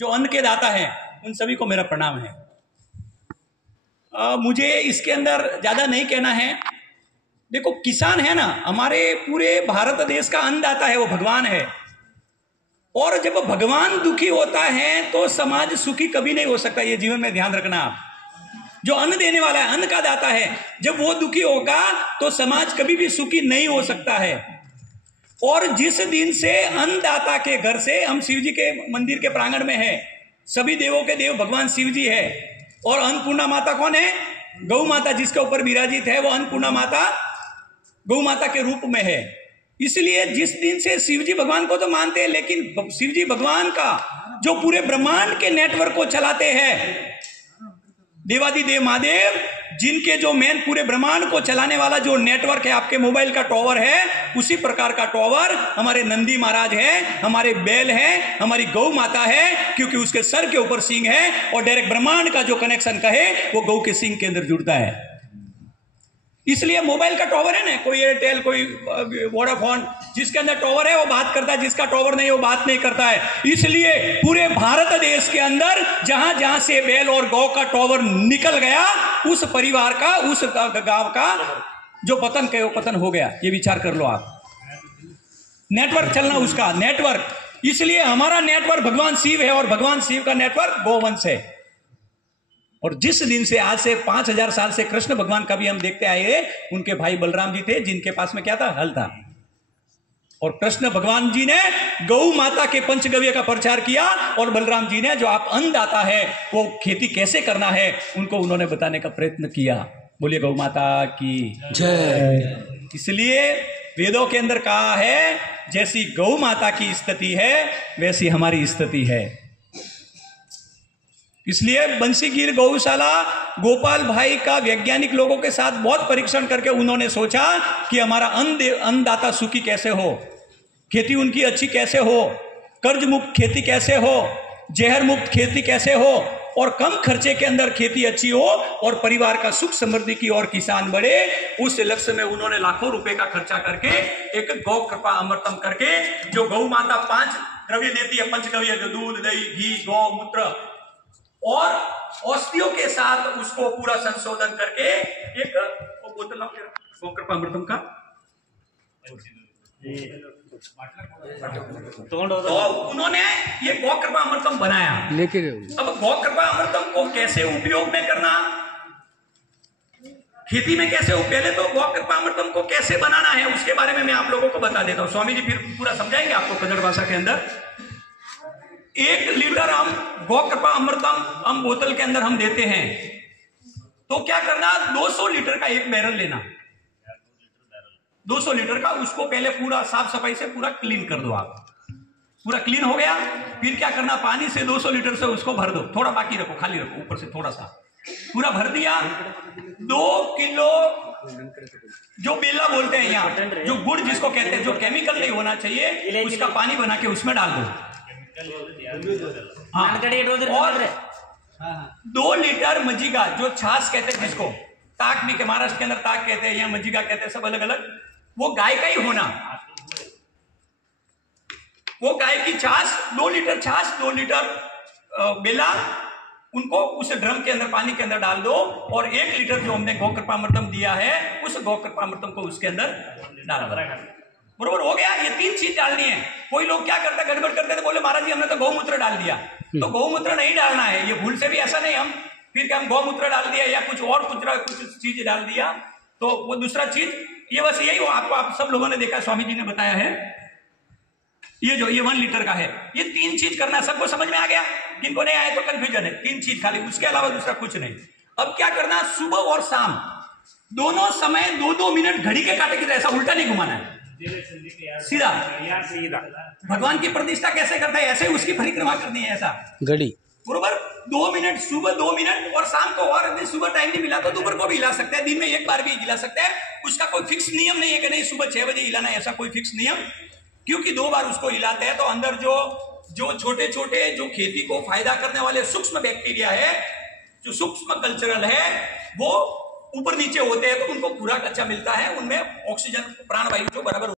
जो अन्न के दाता हैं, उन सभी को मेरा प्रणाम है। मुझे इसके अंदर ज्यादा नहीं कहना है। देखो, किसान है ना, हमारे पूरे भारत देश का अन्नदाता है, वो भगवान है। और जब भगवान दुखी होता है तो समाज सुखी कभी नहीं हो सकता। ये जीवन में ध्यान रखना आप। जो अन्न देने वाला है, अन्न का दाता है, जब वो दुखी होगा तो समाज कभी भी सुखी नहीं हो सकता है। और जिस दिन से अन्नदाता के घर से, हम शिव जी के मंदिर के प्रांगण में है, सभी देवों के देव भगवान शिव जी है। और अन्नपूर्णा माता कौन है? गौ माता, जिसके ऊपर विराजित है, वो अन्नपूर्णा माता गौ माता के रूप में है। इसलिए जिस दिन से शिव जी भगवान को तो मानते हैं, लेकिन शिव जी भगवान का जो पूरे ब्रह्मांड के नेटवर्क को चलाते हैं, देवादिदेव महादेव, जिनके जो मेन पूरे ब्रह्मांड को चलाने वाला जो नेटवर्क है, आपके मोबाइल का टॉवर है, उसी प्रकार का टॉवर हमारे नंदी महाराज है, हमारे बैल है, हमारी गौ माता है, क्योंकि उसके सर के ऊपर सिंह है। और डायरेक्ट ब्रह्मांड का जो कनेक्शन कहे वो गौ के सिंह के अंदर जुड़ता है। इसलिए मोबाइल का टॉवर है ना, कोई एयरटेल, कोई वोडाफोन, जिसके अंदर टॉवर है वो बात करता है, जिसका टॉवर नहीं वो बात नहीं करता है। इसलिए पूरे भारत देश के अंदर जहां जहां से बैल और गौ का टॉवर निकल गया, उस परिवार का, उस गांव का जो पतन के वो पतन हो गया। ये विचार कर लो आप। नेटवर्क चलना उसका नेटवर्क। इसलिए हमारा नेटवर्क भगवान शिव है और भगवान शिव का नेटवर्क गोवंश है। और जिस दिन से, आज से 5000 साल से कृष्ण भगवान का भी हम देखते आए, उनके भाई बलराम जी थे, जिनके पास में क्या था? हल था। और कृष्ण भगवान जी ने गौ माता के पंचगव्य का प्रचार किया, और बलराम जी ने, जो आप अन्नदाता है, वो खेती कैसे करना है, उनको उन्होंने बताने का प्रयत्न किया। बोलिए गौ माता की जय। इसलिए वेदों के अंदर कहा है, जैसी गौ माता की स्थिति है वैसी हमारी स्थिति है। इसलिए बंसीगिर गौशाला गोपाल भाई का वैज्ञानिक लोगों के साथ बहुत परीक्षण करके उन्होंने सोचा कि हमारा अन्नदाता सुखी कैसे हो, खेती उनकी अच्छी कैसे हो, कर्ज मुक्त खेती कैसे हो, जहर मुक्त खेती कैसे हो, और कम खर्चे के अंदर खेती अच्छी हो और परिवार का सुख समृद्धि की और किसान बढ़े। उस लक्ष्य में उन्होंने लाखों रुपए का खर्चा करके एक गौ कृपा अमृतम करके, जो गौ माता 5 द्रव्य देती है, पंचगव्य, जो दूध, दही, घी, गौमूत्र और औषधियों के साथ उसको पूरा संशोधन करके एक बोतल गौ कृपा अमृतम का तो उन्होंने ये गौ कृपा अमृतम बनाया। अब गौ कृपा अमृतम को कैसे उपयोग में करना, खेती में कैसे, पहले तो गौ कृपा अमृतम को कैसे बनाना है उसके बारे में मैं आप लोगों को बता देता हूं। स्वामी जी फिर पूरा समझाएंगे आपको कन्नड़ भाषा के अंदर। 1 लीटर हम गौ कृपा अमृतम हम बोतल के अंदर हम देते हैं, तो क्या करना, 200 लीटर का एक बैरल लेना, 200 लीटर का। उसको पहले पूरा साफ सफाई से पूरा क्लीन कर दो आप। पूरा क्लीन हो गया, फिर क्या करना, पानी से 200 लीटर से उसको भर दो, थोड़ा बाकी रखो, खाली रखो, ऊपर से थोड़ा सा पूरा भर दिया। 2 किलो जो बेला बोलते हैं यहाँ, जो गुड़ जिसको कहते हैं, जो केमिकल नहीं होना चाहिए, उसका पानी बना के उसमें डाल दो। हाँ, और 2 लीटर मज्जिगा, जो छाछ कहते हैं, जिसको ताक भी के महाराष्ट्र के अंदर ताक कहते हैं, या मज्जिगा कहते हैं, सब अलग अलग, वो गाय का ही होना। वो गाय की छाछ, 2 लीटर छाछ, 2 लीटर बेला, उनको उस ड्रम के अंदर, पानी के अंदर डाल दो। और 1 लीटर जो हमने गौ कृपा अमृतम दिया है, उस गौ कृपा अमृतम को उसके अंदर डाल दो। बरोबर हो गया। ये 3 चीज डालनी है। कोई लोग क्या करते, गड़बड़ करते थे, बोले महाराज जी हमने तो गौमूत्र डाल दिया। तो गौमूत्र नहीं डालना है, ये भूल से भी ऐसा नहीं, हम फिर क्या हम गौमूत्र डाल दिया या कुछ और कुछ चीज डाल दिया, तो वो दूसरा चीज, ये बस यही हो। आपको, आप सब लोगों ने देखा, स्वामी जी ने बताया है, ये 1 लीटर का है, ये 3 चीज करना। सबको समझ में आ गया? जिनको नहीं आए तो कंफ्यूजन है। 3 चीज खाली, उसके अलावा दूसरा कुछ नहीं। अब क्या करना, सुबह और शाम दोनों समय 2-2 मिनट घड़ी के कांटे की तरह, ऐसा उल्टा नहीं घुमाना है, सीधा। भगवान की प्रतिष्ठा कैसे करता है, ऐसे उसकी परिक्रमा करनी है, ऐसा घड़ी बरोबर। 2 मिनट सुबह, 2 मिनट और शाम को। और अगर सुबह टाइम नहीं मिला तो दोपहर को भी हिला सकते हैं, दिन में 1 बार भी हिला सकते हैं। उसका कोई फिक्स नियम नहीं है कि नहीं सुबह 6 बजे हिलाना है, ऐसा कोई फिक्स नियम। क्योंकि 2 बार उसको हिलाते हैं तो अंदर जो छोटे छोटे जो खेती को फायदा करने वाले सूक्ष्म बैक्टीरिया है, जो सूक्ष्म कल्चरल है, वो ऊपर नीचे होते हैं, तो उनको खुराक अच्छा मिलता है, उनमें ऑक्सीजन प्राणवायु जो बराबर